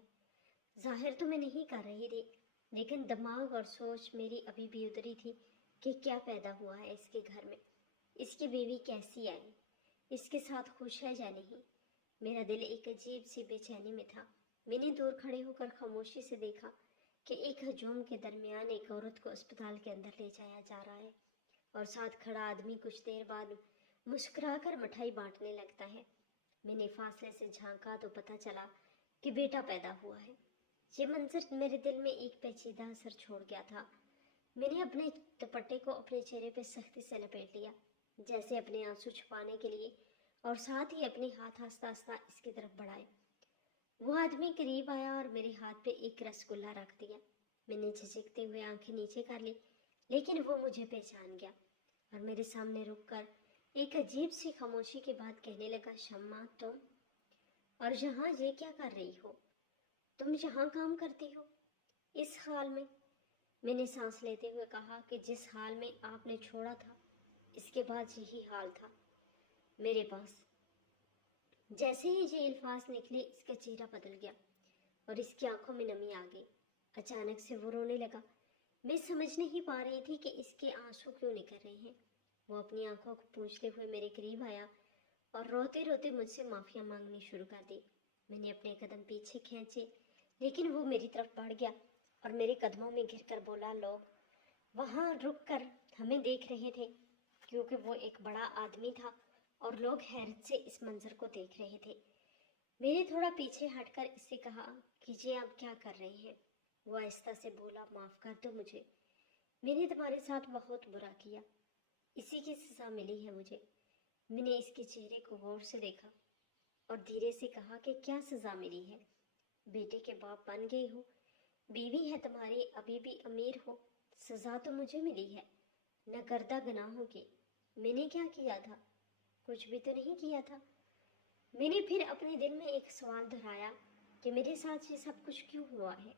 ظاہر تو میں نہیں کر رہی تھی، لیکن دماغ اور سوچ میری ابھی بھی ادھری تھی کہ کیا پیدا ہوا ہے اس کے گھر میں، اس کی بیوی کیسی آئی، اس کے ساتھ خوش ہے یا نہیں۔ میرا دل ایک عجیب سی بے چینی میں تھا۔ میں نے دور کھڑے ہو کر خاموشی سے دیکھا کہ ایک ہجوم کے درمیان ایک عورت کو اسپتال کے اندر لے جایا جا رہا ہے اور ساتھ کھڑا آدمی کچھ دیر بعد مسکرا کر مٹھائی بانٹنے لگتا ہے۔ میں نے فاصلے سے جھانکا تو پتہ چلا کہ بیٹا پیدا ہوا ہے۔ یہ منظر میرے دل میں ایک پیچیدہ اثر چھوڑ گیا تھا۔ میں نے اپنے دوپٹے کو اپنے چہرے پہ سختی سے لپیٹ لیا، جیسے اپنے آنسو چھپانے کے لیے، اور ساتھ ہی اپنے ہاتھ آہستہ آہستہ اس کی طرف بڑھائے۔ وہ آدمی قریب آیا اور میرے ہاتھ پہ ایک رسگلہ رکھ دیا۔ میں نے جھجکتے ہوئے آنکھیں نیچے کر لی، لیکن وہ مجھے پہچان گیا اور میرے سامنے رک کر ایک عجیب سی خاموشی کے بعد کہنے لگا، شمع تم، اور یہاں یہ کیا کر رہی ہو؟ تم یہاں کام کرتی ہو اس حال میں؟ میں نے سانس لیتے ہوئے کہا کہ جس حال میں آپ نے چھوڑا تھا اس کے بعد یہی حال تھا میرے پاس۔ جیسے ہی یہ الفاظ نکلے اس کا چہرہ بدل گیا اور اس کی آنکھوں میں نمی آ گئی۔ अचानक से वो रोने लगा। मैं समझ नहीं पा रही थी कि इसके आंसू क्यों निकल रहे हैं। वो अपनी आंखों को पोंछते हुए मेरे करीब आया और रोते रोते मुझसे माफिया मांगनी शुरू कर दी। मैंने अपने कदम पीछे खींचे, लेकिन वो मेरी तरफ बढ़ गया और मेरे कदमों में घिरकर बोला, लोग वहां रुक कर हमें देख रहे थे, क्योंकि वो एक बड़ा आदमी था और लोग हैरत से इस मंजर को देख रहे थे। मैंने थोड़ा पीछे हटकर इससे कहा, कीजिए, आप क्या कर रहे हैं? वो आहिस्ता से बोला, माफ कर दो मुझे, मैंने तुम्हारे साथ बहुत बुरा किया, इसी की सजा मिली है मुझे। मैंने इसके चेहरे को गौर से देखा और धीरे से कहा कि क्या सजा मिली है? बेटे के बाप बन गए हो, बीवी है तुम्हारी, अभी भी अमीर हो, सजा तो मुझे मिली है, न करदा गुनाहों की। मैंने क्या किया था? कुछ भी तो नहीं किया था। मैंने फिर अपने दिल में एक सवाल दोहराया कि मेरे साथ ये सब कुछ क्यों हुआ है।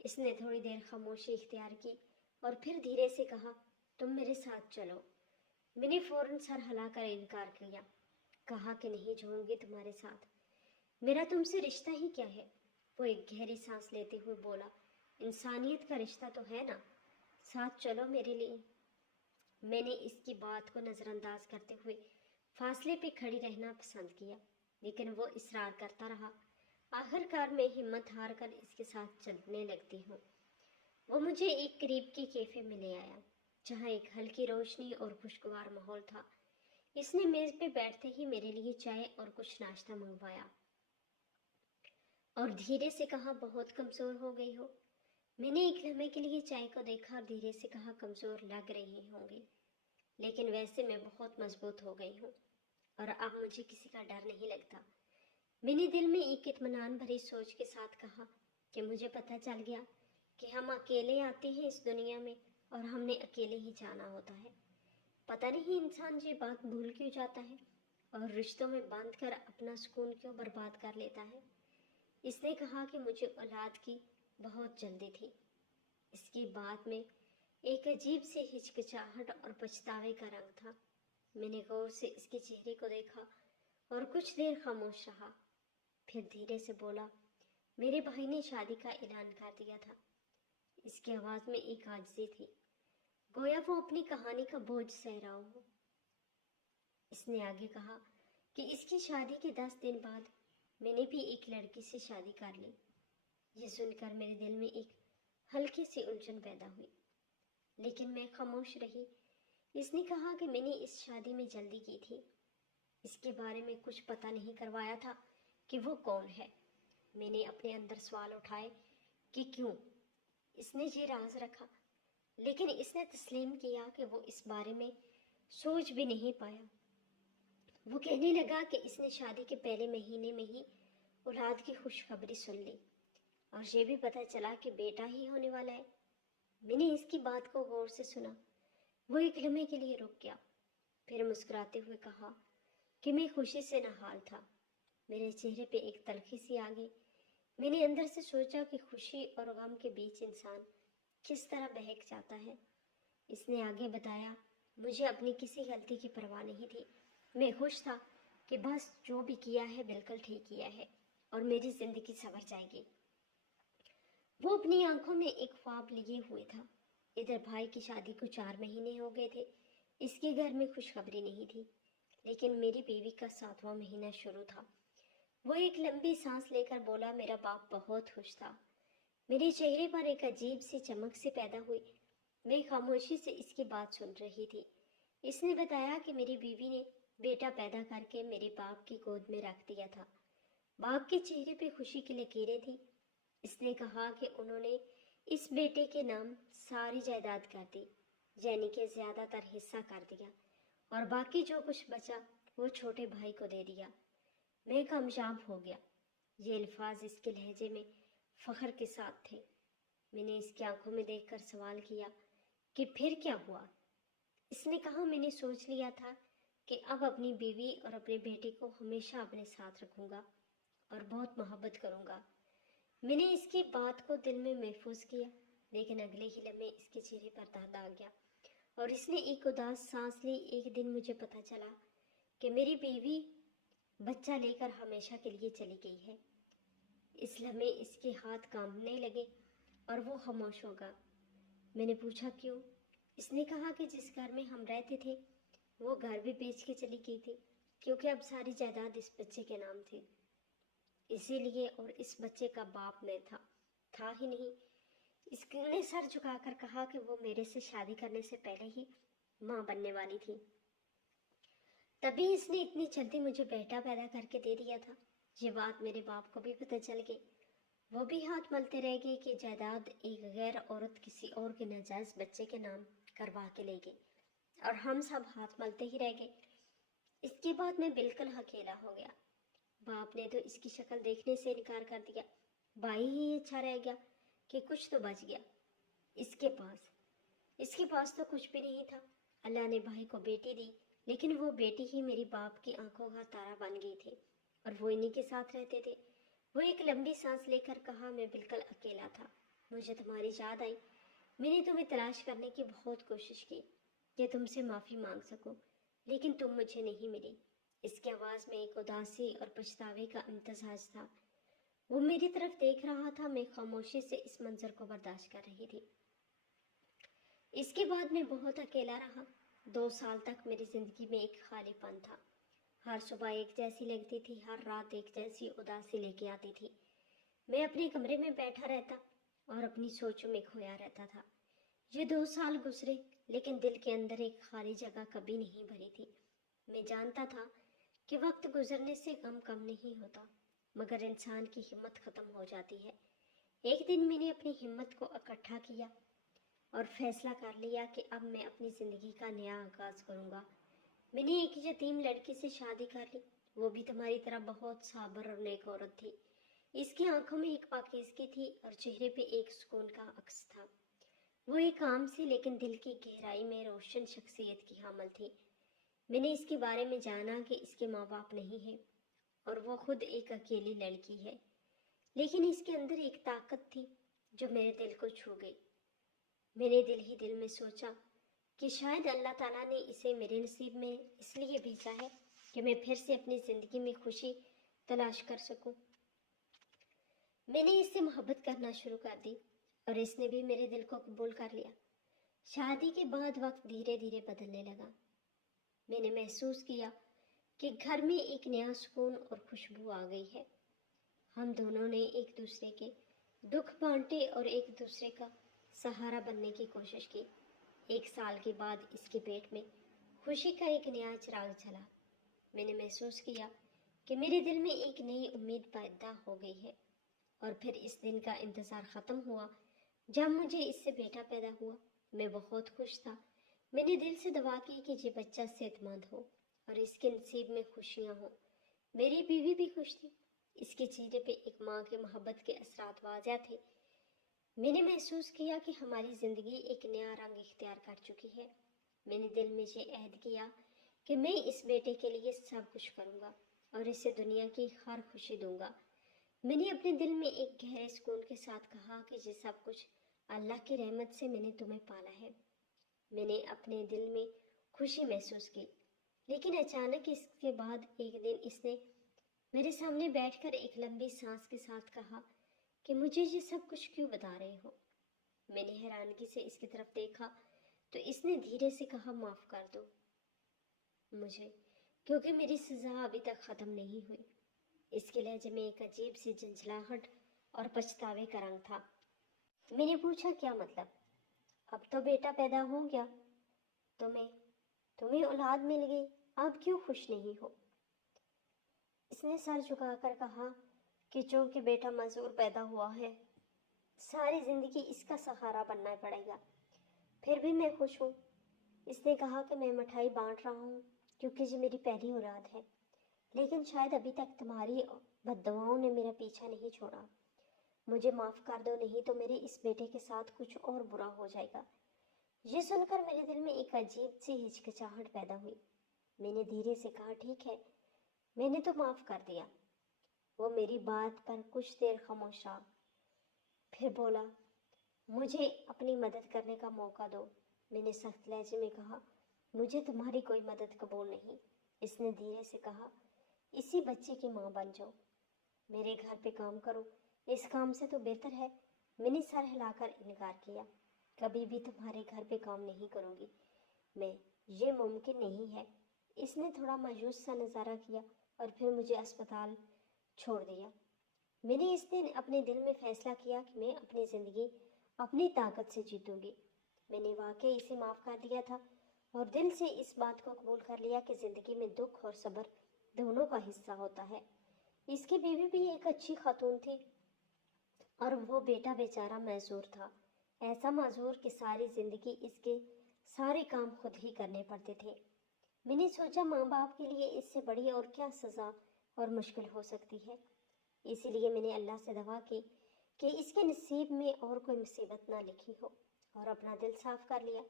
इसने थोड़ी देर खामोशी इख्तियार की और फिर धीरे से कहा, तुम मेरे साथ चलो। मैंने फौरन सर हिलाकर इनकार किया, कहा कि नहीं जाऊंगी तुम्हारे साथ, मेरा तुमसे रिश्ता ही क्या है। वो एक गहरी सांस लेते हुए बोला, इंसानियत का रिश्ता तो है ना, साथ चलो मेरे लिए। मैंने इसकी बात को नज़रअंदाज करते हुए फासले पे खड़ी रहना पसंद किया, लेकिन वो इसरार करता रहा। आखिरकार मैं हिम्मत हार कर इसके साथ चलने लगती हूँ। वो मुझे एक करीब के कैफे में ले आया, जहाँ एक हल्की रोशनी और खुशगवार माहौल था। इसने मेज पे बैठते ही मेरे लिए चाय और कुछ नाश्ता मंगवाया और धीरे से कहा, बहुत कमजोर हो गई हो। मैंने एक लम्हे के लिए चाय को देखा और धीरे से कहा, कमजोर लग रही होंगी, लेकिन वैसे मैं बहुत मजबूत हो गई हूँ और अब मुझे किसी का डर नहीं लगता। मैंने दिल में एक इत्मीनान भरी सोच के साथ कहा कि मुझे पता चल गया कि हम अकेले आते हैं इस दुनिया में और हमने अकेले ही जाना होता है। पता नहीं इंसान ये बात भूल क्यों जाता है और रिश्तों में बांध कर अपना सुकून क्यों बर्बाद कर लेता है। इसने कहा कि मुझे औलाद की बहुत जल्दी थी। इसकी बात में एक अजीब सी हिचकिचाहट और पछतावे का रंग था। मैंने गौर से इसके चेहरे को देखा और कुछ देर खामोश रहा, फिर धीरे से बोला, मेरे भाई ने शादी का ऐलान कर दिया था। इसकी आवाज में एक आजिज़ी थी, गोया वो अपनी कहानी का बोझ सह रहा हो। इसने आगे कहा कि इसकी शादी के 10 दिन बाद मैंने भी एक लड़की से शादी कर ली। ये सुनकर मेरे दिल में एक हल्की सी उलझन पैदा हुई, लेकिन मैं खामोश रही। इसने कहा कि मैंने इस शादी में जल्दी की थी, इसके बारे में कुछ पता नहीं करवाया था कि वो कौन है। मैंने अपने अंदर सवाल उठाए कि क्यों इसने ये राज रखा, लेकिन इसने तस्लीम किया कि वो इस बारे में सोच भी नहीं पाया। वो कहने लगा कि इसने शादी के पहले महीने में ही औलाद की खुशखबरी सुन ली और ये भी पता चला कि बेटा ही होने वाला है। मैंने इसकी बात को गौर से सुना। वो एक लम्हे के लिए रुक गया, फिर मुस्कुराते हुए कहा कि मैं खुशी से नहाल था। मेरे चेहरे पे एक तलखी सी आ गई। मैंने अंदर से सोचा कि खुशी और गम के बीच इंसान किस तरह बहक जाता है। इसने आगे बताया, मुझे अपनी किसी गलती की परवाह नहीं थी। मैं खुश था कि बस जो भी किया है बिल्कुल ठीक किया है और मेरी जिंदगी संवर जाएगी। वो अपनी आंखों में एक ख्वाब लिए हुए था। इधर भाई की शादी को 4 महीने हो गए थे। इसके घर में खुशखबरी नहीं थी, लेकिन मेरी बीवी का 7वां महीना शुरू था। वो एक लंबी सांस लेकर बोला, मेरा बाप बहुत खुश था। मेरे चेहरे पर एक अजीब सी चमक से पैदा हुई। मैं खामोशी से इसकी बात सुन रही थी। इसने बताया कि मेरी बीवी ने बेटा पैदा करके मेरे बाप की गोद में रख दिया था। बाप के चेहरे पे खुशी की लकीरें थी। इसने कहा कि उन्होंने इस बेटे के नाम सारी जायदाद कर दी, यानी कि ज्यादातर हिस्सा कर दिया, और बाकी जो कुछ बचा वो छोटे भाई को दे दिया। मैं कामयाब हो गया। ये अल्फाज इसके लहजे में फख्र के साथ थे। मैंने इसकी आंखों में देखकर सवाल किया कि फिर क्या हुआ। इसने कहा, मैंने सोच लिया था कि अब अपनी बीवी और अपने बेटे को हमेशा अपने साथ रखूंगा और बहुत मोहब्बत करूंगा। मैंने इसकी बात को दिल में महफूज किया, लेकिन अगले ही लम्हे इसके चेहरे पर दर्द आ गया और इसने एक उदास सांस ली। एक दिन मुझे पता चला कि मेरी बीवी बच्चा लेकर हमेशा के लिए चली गई है। इस लम्हे इसके हाथ कांपने लगे اور وہ خاموش ہو گیا۔ میں نے پوچھا کیوں؟ اس نے کہا کہ جس گھر میں ہم رہتے تھے وہ گھر بھی بیچ کے چلی گئی تھی، کیونکہ اب ساری جائیداد اس بچے کے نام تھی، اسی لیے۔ اور اس بچے کا باپ میں تھا ہی نہیں۔ اس نے سر جھکا کر کہا کہ وہ میرے سے شادی کرنے سے پہلے ہی ماں بننے والی تھی، تبھی اس نے اتنی جلدی مجھے بیٹا پیدا کر کے دے دیا تھا۔ یہ بات میرے باپ کو بھی پتہ چل گئی، وہ بھی ہاتھ ملتے رہ گئے کہ جائیداد ایک غیر عورت کسی اور کے ناجائز بچے کے نام کروا کے لے گئی، اور ہم سب ہاتھ ملتے ہی رہ گئے۔ اس کے بعد میں بالکل اکیلا ہو گیا۔ باپ نے تو اس کی شکل دیکھنے سے انکار کر دیا، بھائی ہی اچھا رہ گیا کہ کچھ تو بچ گیا۔ اس کے پاس تو کچھ بھی نہیں تھا۔ اللہ نے بھائی کو بیٹی دی، لیکن وہ بیٹی ہی میری باپ کی آنکھوں کا تارا بن گئی تھی، اور وہ انہی کے ساتھ رہتے تھے۔ وہ ایک لمبی سانس لے کر کہا، میں بالکل اکیلا تھا، مجھے تمہاری یاد آئی، میں نے تمہیں تلاش کرنے کی بہت کوشش کی کہ تم سے معافی مانگ سکوں، لیکن تم مجھے نہیں ملی۔ اس کی آواز میں ایک اداسی اور پچھتاوے کا امتزاج تھا۔ وہ میری طرف دیکھ رہا تھا، میں خاموشی سے اس منظر کو برداشت کر رہی تھی۔ اس کے بعد میں بہت اکیلا رہا۔ 2 سال تک میری زندگی میں ایک خالی پن تھا۔ ہر صبح ایک جیسی لگتی تھی، ہر رات ایک جیسی اداسی لے کے آتی تھی۔ میں اپنے کمرے میں بیٹھا رہتا اور اپنی سوچوں میں کھویا رہتا تھا۔ یہ 2 سال گزرے، لیکن دل کے اندر ایک خالی جگہ کبھی نہیں بھری تھی۔ میں جانتا تھا کہ وقت گزرنے سے غم کم نہیں ہوتا، مگر انسان کی ہمت ختم ہو جاتی ہے۔ ایک دن میں نے اپنی ہمت کو اکٹھا کیا اور فیصلہ کر لیا کہ اب میں اپنی زندگی کا نیا آغاز کروں گا۔ میں نے ایک یتیم لڑکی سے شادی کر لی، وہ بھی تمہاری طرح بہت صابر اور نیک عورت تھی۔ اس کی آنکھوں میں ایک پاکیزگی تھی اور چہرے پہ ایک سکون کا عکس تھا۔ وہ ایک عام سی لیکن دل کی گہرائی میں روشن شخصیت کی حامل تھی۔ میں نے اس کے بارے میں جانا کہ اس کے ماں باپ نہیں ہیں اور وہ خود ایک اکیلی لڑکی ہے، لیکن اس کے اندر ایک طاقت تھی جو میرے دل کو چھو گئی۔ میں نے دل ہی دل میں سوچا کہ شاید اللہ تعالیٰ نے اسے میرے نصیب میں اس لیے بھیجا ہے کہ میں پھر سے اپنی زندگی میں خوشی تلاش کر سکوں۔ میں نے اس سے محبت کرنا شروع کر دی اور اس نے بھی میرے دل کو قبول کر لیا۔ شادی کے بعد وقت دھیرے دھیرے بدلنے لگا۔ میں نے محسوس کیا کہ گھر میں ایک نیا سکون اور خوشبو آ گئی ہے۔ ہم دونوں نے ایک دوسرے کے دکھ بانٹے اور ایک دوسرے کا سہارا بننے کی کوشش کی۔ 1 سال کے بعد اس کے پیٹ میں خوشی کا ایک نیا چراغ جلا۔ میں نے محسوس کیا کہ میرے دل میں ایک نئی امید پیدا ہو گئی ہے، اور پھر اس دن کا انتظار ختم ہوا جب مجھے اس سے بیٹا پیدا ہوا۔ میں بہت خوش تھا۔ میں نے دل سے دعا کی کہ یہ بچہ صحت مند ہو اور اس کے نصیب میں خوشیاں ہوں۔ میری بیوی بھی خوش تھی، اس کے چہرے پہ ایک ماں کے محبت کے اثرات واضح تھے۔ میں نے محسوس کیا کہ ہماری زندگی ایک نیا رنگ اختیار کر چکی ہے۔ میں نے دل میں یہ عہد کیا کہ میں اس بیٹے کے لیے سب کچھ کروں گا اور اسے دنیا کی ہر خوشی دوں گا۔ میں نے اپنے دل میں ایک گہرے سکون کے ساتھ کہا کہ یہ سب کچھ اللہ کی رحمت سے میں نے تمہیں پالا ہے۔ میں نے اپنے دل میں خوشی محسوس کی، لیکن اچانک اس کے بعد ایک دن اس نے میرے سامنے بیٹھ کر ایک لمبی سانس کے ساتھ کہا کہ مجھے یہ سب کچھ کیوں بتا رہے ہو؟ میں نے حیرانگی سے اس کی طرف دیکھا تو اس نے دھیرے سے کہا، معاف کر دو مجھے، کیونکہ میری سزا ابھی تک ختم نہیں ہوئی۔ اس کے لہجے میں ایک عجیب سی جھنجھلاہٹ اور پچھتاوے کا رنگ تھا۔ میں نے پوچھا، کیا مطلب؟ اب تو بیٹا پیدا ہو گیا، تمہیں اولاد مل گئی، اب کیوں خوش نہیں ہو؟ اس نے سر جھکا کر کہا کہ چونکہ بیٹا معذور پیدا ہوا ہے، ساری زندگی اس کا سہارا بننا پڑے گا، پھر بھی میں خوش ہوں۔ اس نے کہا کہ میں مٹھائی بانٹ رہا ہوں کیونکہ یہ میری پہلی اولاد ہے، لیکن شاید ابھی تک تمہاری بد دعاؤں نے میرا پیچھا نہیں چھوڑا۔ مجھے معاف کر دو، نہیں تو میرے اس بیٹے کے ساتھ کچھ اور برا ہو جائے گا۔ یہ سن کر میرے دل میں ایک عجیب سی ہچکچاہٹ پیدا ہوئی۔ میں نے دھیرے سے کہا، ٹھیک ہے، میں نے تو معاف کر دیا۔ وہ میری بات پر کچھ دیر خاموش رہا، پھر بولا، مجھے اپنی مدد کرنے کا موقع دو۔ میں نے سخت لہجے میں کہا، مجھے تمہاری کوئی مدد قبول نہیں۔ اس نے دھیرے سے کہا، اسی بچے کی ماں بن جاؤ، میرے گھر پہ کام کرو، اس کام سے تو بہتر ہے میں نے سر ہلاکر انکار کیا۔ کبھی بھی تمہارے گھر پہ کام نہیں کروں گی میں، یہ ممکن نہیں ہے۔ اس نے تھوڑا مایوس سا نظارہ کیا اور پھر مجھے اسپتال چھوڑ دیا۔ میں نے اس دن اپنے دل میں فیصلہ کیا کہ میں اپنی زندگی اپنی طاقت سے جیتوں گی۔ میں نے واقعی اسے معاف کر دیا تھا اور دل سے اس بات کو قبول کر لیا کہ زندگی میں دکھ اور صبر دونوں کا حصہ ہوتا ہے۔ اس کی بیوی بھی ایک اچھی خاتون تھی اور وہ بیٹا بیچارہ معذور تھا، ایسا معذور کہ ساری زندگی اس کے سارے کام خود ہی کرنے پڑتے تھے۔ میں نے سوچا ماں باپ کے لیے اس سے بڑی اور کیا سزا اور مشکل ہو سکتی ہے۔ اسی لیے میں نے اللہ سے دعا کی کہ اس کے نصیب میں اور کوئی مصیبت نہ لکھی ہو، اور اپنا دل صاف کر لیا۔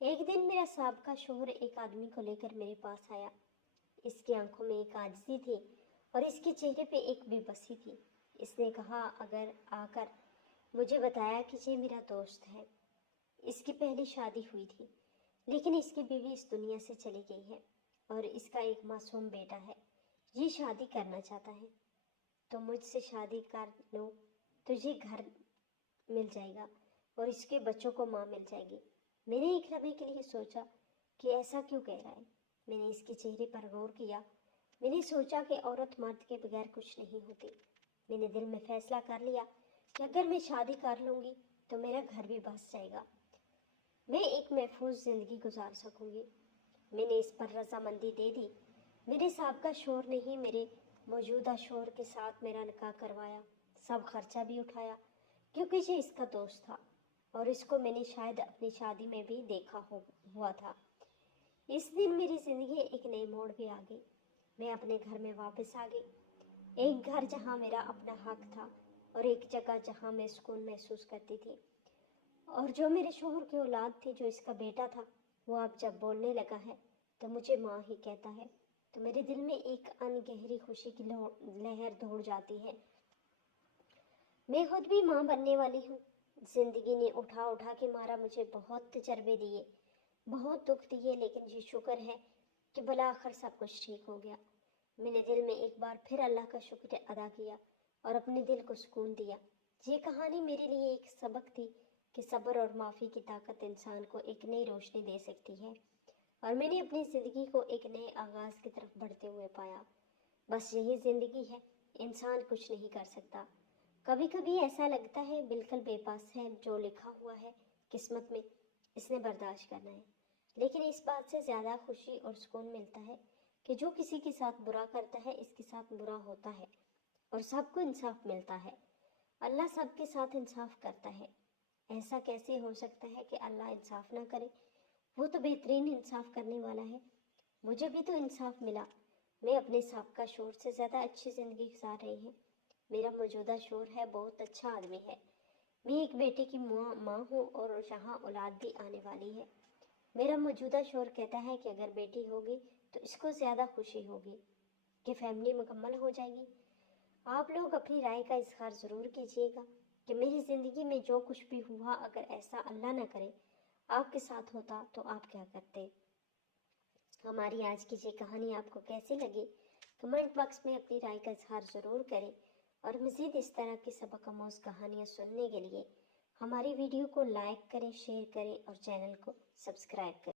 ایک دن میرا سابقہ شوہر ایک آدمی کو لے کر میرے پاس آیا۔ اس کی آنکھوں میں ایک عاجزی تھی اور اس کے چہرے پہ ایک بے بسی تھی۔ اس نے کہا اگر آ کر مجھے بتایا کہ یہ میرا دوست ہے، اس کی پہلی شادی ہوئی تھی لیکن اس کی بیوی اس دنیا سے چلی گئی ہے اور اس کا ایک معصوم بیٹا ہے، یہ شادی کرنا چاہتا ہے، تو مجھ سے شادی کر لو، تجھے گھر مل جائے گا اور اس کے بچوں کو ماں مل جائے گی۔ میں نے ایک لمحے کے لیے سوچا کہ ایسا کیوں کہہ رہا ہے۔ میں نے اس کے چہرے پر غور کیا۔ میں نے سوچا کہ عورت مرد کے بغیر کچھ نہیں ہوتی۔ میں نے دل میں فیصلہ کر لیا کہ اگر میں شادی کر لوں گی تو میرا گھر بھی بس جائے گا، میں ایک محفوظ زندگی گزار سکوں گی۔ میں نے اس پر رضامندی دے دی۔ میرے سابقہ شوہر نے ہی میرے موجودہ شوہر کے ساتھ میرا نکاح کروایا، سب خرچہ بھی اٹھایا کیونکہ یہ اس کا دوست تھا اور اس کو میں نے شاید اپنی شادی میں بھی دیکھا ہوا تھا۔ اس دن میری زندگی ایک نئے موڑ پہ آ گئی۔ میں اپنے گھر میں واپس آ گئی، ایک گھر جہاں میرا اپنا حق تھا اور ایک جگہ جہاں میں سکون محسوس کرتی تھی۔ اور جو میرے شوہر کی اولاد تھی، جو اس کا بیٹا تھا، وہ اب جب بولنے لگا ہے تو مجھے ماں ہی کہتا ہے، تو میرے دل میں ایک ان گہری خوشی کی لہر دوڑ جاتی ہے۔ میں خود بھی ماں بننے والی ہوں۔ زندگی نے اٹھا اٹھا کے مارا، مجھے بہت تجربے دیے، بہت دکھ دیے، لیکن یہ شکر ہے کہ بالآخر سب کچھ ٹھیک ہو گیا۔ میں نے دل میں ایک بار پھر اللہ کا شکر ادا کیا اور اپنے دل کو سکون دیا۔ یہ کہانی میرے لیے ایک سبق تھی کہ صبر اور معافی کی طاقت انسان کو ایک نئی روشنی دے سکتی ہے، اور میں نے اپنی زندگی کو ایک نئے آغاز کی طرف بڑھتے ہوئے پایا۔ بس یہی زندگی ہے، انسان کچھ نہیں کر سکتا۔ کبھی کبھی ایسا لگتا ہے بالکل بے پاس ہے، جو لکھا ہوا ہے قسمت میں اس نے برداشت کرنا ہے، لیکن اس بات سے زیادہ خوشی اور سکون ملتا ہے کہ جو کسی کے ساتھ برا کرتا ہے اس کے ساتھ برا ہوتا ہے اور سب کو انصاف ملتا ہے۔ اللہ سب کے ساتھ انصاف کرتا ہے۔ ایسا کیسے ہو سکتا ہے کہ اللہ انصاف نہ کرے؟ وہ تو بہترین انصاف کرنے والا ہے۔ مجھے بھی تو انصاف ملا، میں اپنے سابقہ شوہر سے زیادہ اچھی زندگی گزار رہی ہوں۔ میرا موجودہ شوہر ہے بہت اچھا آدمی ہے، میں ایک بیٹے کی ماں ہوں اور یہاں اولاد بھی آنے والی ہے۔ میرا موجودہ شوہر کہتا ہے کہ اگر بیٹی ہوگی تو اس کو زیادہ خوشی ہوگی کہ فیملی مکمل ہو جائے گی۔ آپ لوگ اپنی رائے کا اظہار ضرور کیجیے گا کہ میری زندگی میں جو کچھ بھی ہوا، اگر ایسا اللہ نہ کرے آپ کے ساتھ ہوتا تو آپ کیا کرتے؟ ہماری آج کی یہ کہانی آپ کو کیسی لگی؟ کمنٹ باکس میں اپنی رائے کا اظہار ضرور کریں، اور مزید اس طرح کی سبق آموز کہانیاں سننے کے لیے ہماری ویڈیو کو لائک کریں، شیئر کریں اور چینل کو سبسکرائب کریں۔